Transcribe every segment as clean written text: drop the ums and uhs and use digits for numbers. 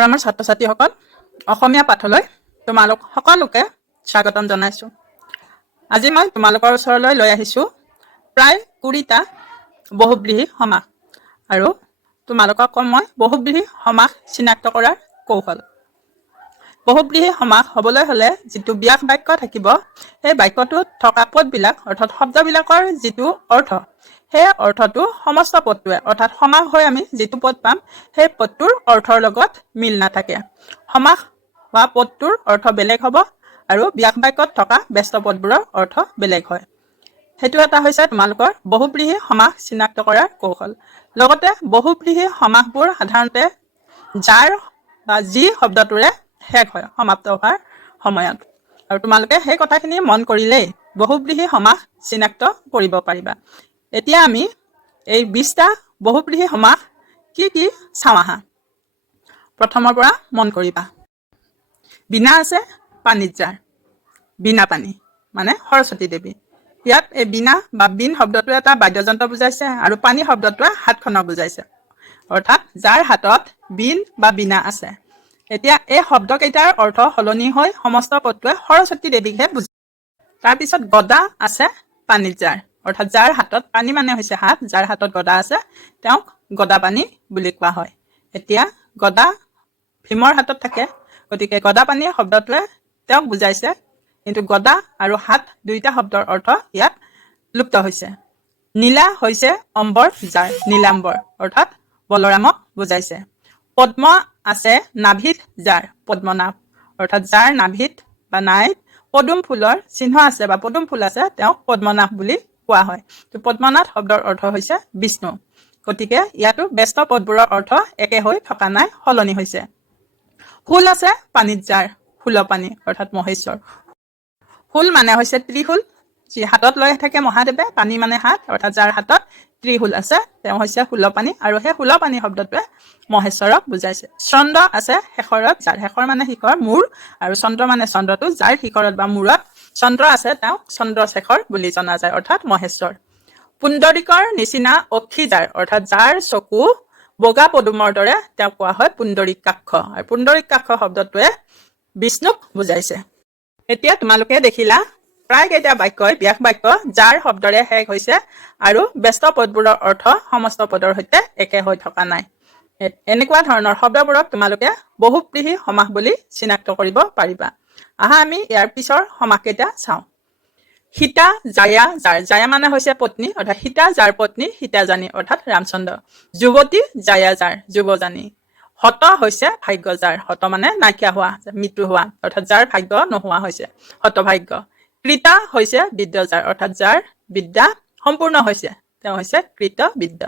আৰু আমাৰ ছাত্ৰ ছাত্ৰীসকল অসমীয়া পাঠলৈ তোমালোক সকলোকে স্বাগতম জনাইছোঁ। আজি মই তোমালোকৰ ওচৰলৈ লৈ আহিছোঁ প্ৰায় 20টা বহুব্ৰীহি সমাস আৰু তোমালোকক মই বহুব্ৰীহি সমাস চিনাক্ত কৰাৰ কৌশল। বহুব্ৰীহি সমাস হ'বলৈ হ'লে যিটো ব্যাস বাক্য থাকিব সেই বাক্যটোত থকা পদবিলাক অৰ্থাৎ শব্দবিলাকৰ যিটো অৰ্থ সেই অৰ্থটো সমস্ত পদটোৱে অৰ্থাৎ সমাস হৈ আমি যিটো পদ পাম সেই পদটোৰ অৰ্থৰ লগত মিল নাথাকে। সমাস হোৱা পদটোৰ অৰ্থ বেলেগ হ'ব আৰু ব্যাস বাক্যত থকা ব্যস্ত পদবোৰৰ অৰ্থ বেলেগ হয়। সেইটো এটা হৈছে তোমালোকৰ বহুব্ৰীহি সমাস চিনাক্ত কৰাৰ কৌশল। লগতে বহুব্ৰীহি সমাসবোৰ সাধাৰণতে যাৰ বা যি শব্দটোৰে শেষ হয় সমাপ্ত হোৱাৰ সময়ত। আৰু তোমালোকে সেই কথাখিনি মন কৰিলেই বহুব্ৰীহি সমাস চিনাক্ত কৰিব পাৰিবা। এতিয়া আমি এই 20টা বহুব্ৰীহি সমাস কি কি চাওঁ আহা। প্ৰথমৰ পৰা মন কৰিবা। বিনা আছে পানীত যাৰ, বিনা পানী মানে সৰস্বতী দেৱী। ইয়াত এই বিনা বা বিন শব্দটোৱে এটা বাদ্যযন্ত্ৰ বুজাইছে আৰু পানী শব্দটোৱে হাতখনক বুজাইছে। অৰ্থাৎ যাৰ হাতত বিন বা বিনা আছে। এতিয়া এই শব্দকেইটাৰ অৰ্থ সলনি হৈ সমস্ত পদটোৱে সৰস্বতী দেৱীকহে বুজায়। তাৰপিছত গদা আছে পানীত যাৰ, অৰ্থাৎ যাৰ হাতত পানী মানে হৈছে হাত, যাৰ হাতত গদা আছে তেওঁক গদা পানী বুলি কোৱা হয়। এতিয়া গদা ভীমৰ হাতত থাকে, গতিকে গদা পানী শব্দটোৱে তেওঁক বুজাইছে, কিন্তু গদা আৰু হাত দুইটা শব্দৰ অৰ্থ ইয়াত লুপ্ত হৈছে। নীলা হৈছে অম্বৰ যাৰ, নীলাম্বৰ অৰ্থাৎ বলৰামক বুজাইছে। পদ্ম আছে নাভিত যাৰ, পদ্মনাভ অৰ্থাৎ যাৰ নাভিত বা নাইত পদুম ফুলৰ চিহ্ন আছে বা পদুম ফুল আছে তেওঁক পদ্মনাভ বুলি কোৱা হয়। পদ্মনাথ শব্দৰ অৰ্থ হৈছে বিষ্ণু, গতিকে ইয়াতো ব্যস্ত পদবোৰৰ অৰ্থ একে হৈ থকা নাই, সলনি হৈছে। শুল আছে পানীত যাৰ, শূলপাণি অৰ্থাৎ মহেশ্বৰ। শুল মানে হৈছে ত্ৰিশূল, যি হাতত লৈ থাকে মহাদেৱে, পানী মানে হাত অৰ্থাৎ যাৰ হাতত ত্ৰিশূল আছে তেওঁ হৈছে শূলপাণি আৰু সেই শূলপাণি শব্দটোৱে মহেশ্বৰক বুজাইছে। চন্দ্ৰ আছে শেষৰত যাৰ, শেষৰ মানে শিখৰ মূৰ আৰু চন্দ্ৰ মানে চন্দ্ৰটো যাৰ শিখৰত বা মূৰত চন্দ্ৰ আছে তেওঁক চন্দ্ৰশেখৰ বুলি জনা যায় অৰ্থাৎ মহেশ্বৰ। পুণ্ডৰিকৰ নিচিনা অক্ষী যাৰ, অৰ্থাৎ যাৰ চকু বগা পদুমৰ দৰে তেওঁক কোৱা হয় পুণ্ডৰীকাক্ষ, আৰু পুণ্ডৰীকাক্ষ শব্দটোৱে বিষ্ণুক বুজাইছে। এতিয়া তোমালোকে দেখিলা প্ৰায় কেইটা বাক্যই ব্যাস বাক্য যাৰ শব্দৰে শেষ হৈছে আৰু ব্যস্ত পদবোৰৰ অৰ্থ সমস্ত পদৰ সৈতে একে হৈ থকা নাই। এনেকুৱা ধৰণৰ শব্দবোৰক তোমালোকে বহুব্ৰীহি সমাস বুলি চিনাক্ত কৰিব পাৰিবা। আহা আমি ইয়াৰ পিছৰ সমাস কেইটা চাওঁ। সীতা জায়া যাৰ, জায়া মানে হৈছে পত্নী অৰ্থাৎ সীতা যাৰ পত্নী সীতাজানী অৰ্থাৎ ৰামচন্দ্ৰ। যুৱতী জায়া যাৰ, যুৱজানী। হত হৈছে ভাগ্য যাৰ, হত মানে নাইকিয়া হোৱা, মৃত্যু হোৱা অৰ্থাৎ যাৰ ভাগ্য নোহোৱা হৈছে, হতভাগ্য। কৃতা হৈছে বিদ্য যাৰ, অৰ্থাৎ যাৰ বিদ্যা সম্পূৰ্ণ হৈছে তেওঁ হৈছে কৃত বিদ্য।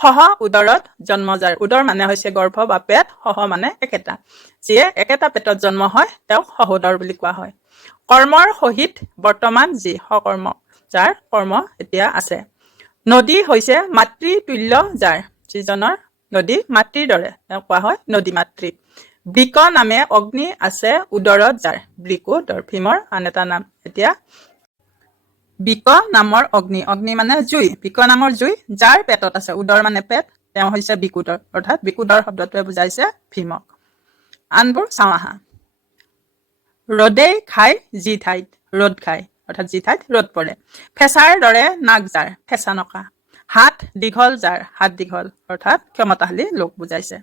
সহ উদৰত জন্ম যাৰ, উদৰ মানে হৈছে গৰ্ভ বা পেট, সহ মানে একেটা, যিয়ে একেটা পেটত জন্ম হয় তেওঁক সহোদৰ বুলি কোৱা হয়। কৰ্মৰ সহিত বৰ্তমান যি, সকৰ্ম যাৰ কৰ্ম এতিয়া আছে। নদী হৈছে মাতৃতুল্য যাৰ, যিজনৰ নদী মাতৃৰ দৰে তেওঁক কোৱা হয় নদী মাতৃ। বৃক নামে অগ্নি আছে উদৰত যাৰ, বৃকু ভীমৰ আন এটা নাম। এতিয়া বৃক নামৰ অগ্নি, অগ্নি মানে জুই, বৃক নামৰ জুই যাৰ পেটত আছে, উদৰ মানে পেট, তেওঁ হৈছে বিকুদৰ অৰ্থাৎ বিকুদৰ শব্দটোৱে বুজাইছে ভীমক। আনবোৰ চাওঁ আহা। ৰ'দেই খাই যি ঠাইত, ৰ'দ খাই অৰ্থাৎ যি ঠাইত ৰ'দ পৰে। ফেঁচাৰ দৰে নাক যাৰ, ফেঁচা নকা। হাত দীঘল যাৰ, হাত দীঘল অৰ্থাৎ ক্ষমতাশালী লোক বুজাইছে।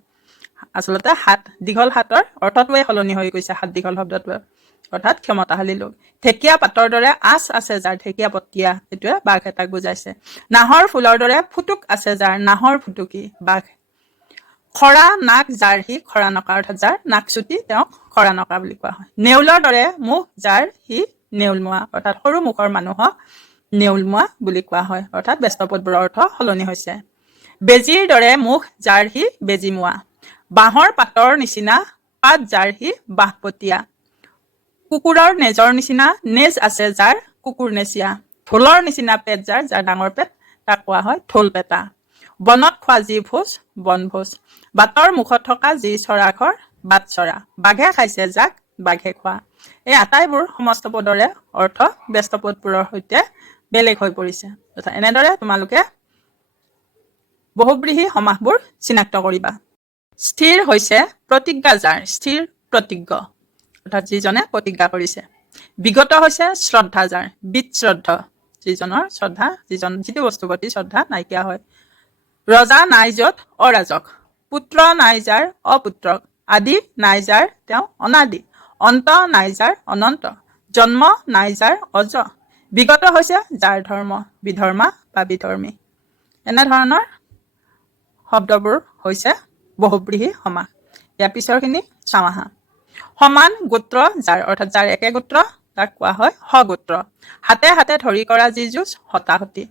আচলতে হাত দীঘল হাতৰ অৰ্থটোৱে সলনি হৈ গৈছে হাত দীঘল শব্দটোৱে অৰ্থাৎ ক্ষমতাশালী লোক। ঢেকীয়া পাতৰ দৰে আঁচ আছে যাৰ, ঢেকীয়া পতীয়া এইটোৱে বাঘ এটাক বুজাইছে। নাহৰ ফুলৰ দৰে ফুটুক আছে যাৰ, নাহৰ ফুটুকী বাঘ। খৰা নাক যাৰ সি, খৰা নকা অৰ্থাৎ যাৰ নাক চুটি তেওঁক খৰা নকা বুলি কোৱা হয়। নেউলৰ দৰে মুখ যাৰ সি, নেউলমোৱা অৰ্থাৎ সৰু মুখৰ মানুহক নেউলমোৱা বুলি কোৱা হয় অৰ্থাৎ ব্যস্ত পদবোৰৰ অৰ্থ সলনি হৈছে। বেজীৰ দৰে মুখ যাৰ সি, বেজীমোৱা। বাঁহৰ পাতৰ নিচিনা পাত যাৰ সি, বাঁহপতীয়া। কুকুৰৰ নেজৰ নিচিনা নেজ আছে যাৰ, কুকুৰ নেচিয়া। ঢোলৰ নিচিনা পেট যাৰ, যাৰ ডাঙৰ পেট তাক কোৱা হয় ঢোল পেটা। বনত খোৱা যি ভোজ, বনভোজ। বাটৰ মুখত থকা যি চৰাঘৰ, বাট চৰা। বাঘে খাইছে যাক, বাঘে খোৱা। এই আটাইবোৰ সমস্ত পদৰে অৰ্থ ব্যস্ত পদবোৰৰ সৈতে বেলেগ হৈ পৰিছে। এনেদৰে তোমালোকে বহুব্ৰীহি সমাসবোৰ চিনাক্ত কৰিবা। স্থিৰ হৈছে প্ৰতিজ্ঞা যাৰ, স্থিৰ প্ৰতিজ্ঞ, অৰ্থাৎ যিজনে প্ৰতিজ্ঞা কৰিছে। বিগত হৈছে শ্ৰদ্ধা যাৰ, বিতশ্ৰদ্ধ, যিজনৰ শ্ৰদ্ধা, যিটো বস্তুৰ প্ৰতি শ্ৰদ্ধা নাইকিয়া হয়। ৰজা নাই য'ত অৰাজক, পুত্ৰ নাই যাৰ অপুত্ৰক, আদি নাই যাৰ তেওঁ অনাদি, অন্ত নাই যাৰ অনন্ত, জন্ম নাই যাৰ অজ, বিগত হৈছে যাৰ ধৰ্ম, বিধৰ্মা বা বিধৰ্মী। এনেধৰণৰ শব্দবোৰ হৈছে বহুব্ৰীহি সমাস। ইয়াৰ পিছৰখিনি চাওঁ আহা। সমান গোত্ৰ যাৰ, অৰ্থাৎ যাৰ একে গোত্ৰ তাক কোৱা হয় সগোত্ৰ। হাতে হাতে ধৰি কৰা যি যুঁজ হতাহতি,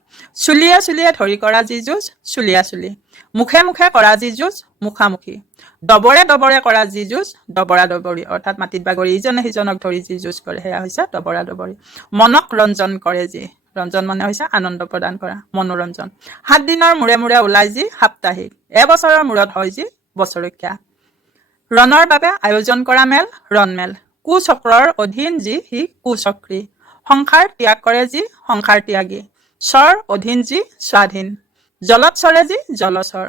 চুলিয়ে চুলিয়ে ধৰি কৰা যি যুঁজ চুলিয়া চুলি, মুখে মুখে কৰা যি যুঁজ মুখামুখি, দবৰে দবৰে কৰা যি যুঁজ দবৰা দবৰি, অৰ্থাৎ মাটিত বাগৰি ইজনে সিজনক ধৰি যি যুঁজ কৰে সেয়া হৈছে দবৰা দবৰি। মনক ৰঞ্জন কৰে যি, ৰঞ্জন মানে হৈছে আনন্দ প্ৰদান কৰা, মনোৰঞ্জন। 7 দিনৰ মূৰে মূৰে ওলাই যি সাপ্তাহিক, এবছৰৰ মূৰত হয় যি বছৰকীয়া। ৰণৰ বাবে আয়োজন কৰা মেল ৰণমেল, কুচক্ৰৰ অধীন যি সি কুচক্ৰী, সংসাৰ ত্যাগ কৰে যি সংসাৰ ত্যাগী, স্বৰ অধীন যি স্বাধীন, জলত চৰে যি জলচৰ,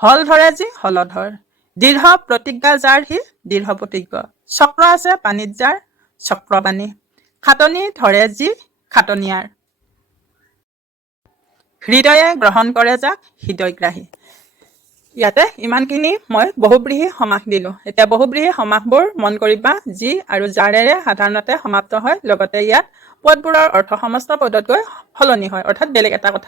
হল ধৰে যি হলধৰ, দৃঢ় প্ৰতিজ্ঞা যাৰ সি দৃঢ় প্ৰতিজ্ঞ, চক্ৰ আছে পানীত যাৰ চক্ৰপাণী, খাটনি ধৰে যি খাটনিয়াৰ, হৃদয়ে গ্ৰহণ কৰে যাক হৃদয়গ্ৰাহী। ইয়াতে ইমানখিনি মই বহুব্ৰীহি সমাস দিলোঁ। এতিয়া বহুব্ৰীহি সমাসবোৰ মন কৰিবা, যি আৰু যাৰেৰে সাধাৰণতে সমাপ্ত হয়, লগতে ইয়াত পদবোৰৰ অৰ্থ সমস্ত পদতকৈ সলনি হয়, অৰ্থাৎ বেলেগ এটা কথা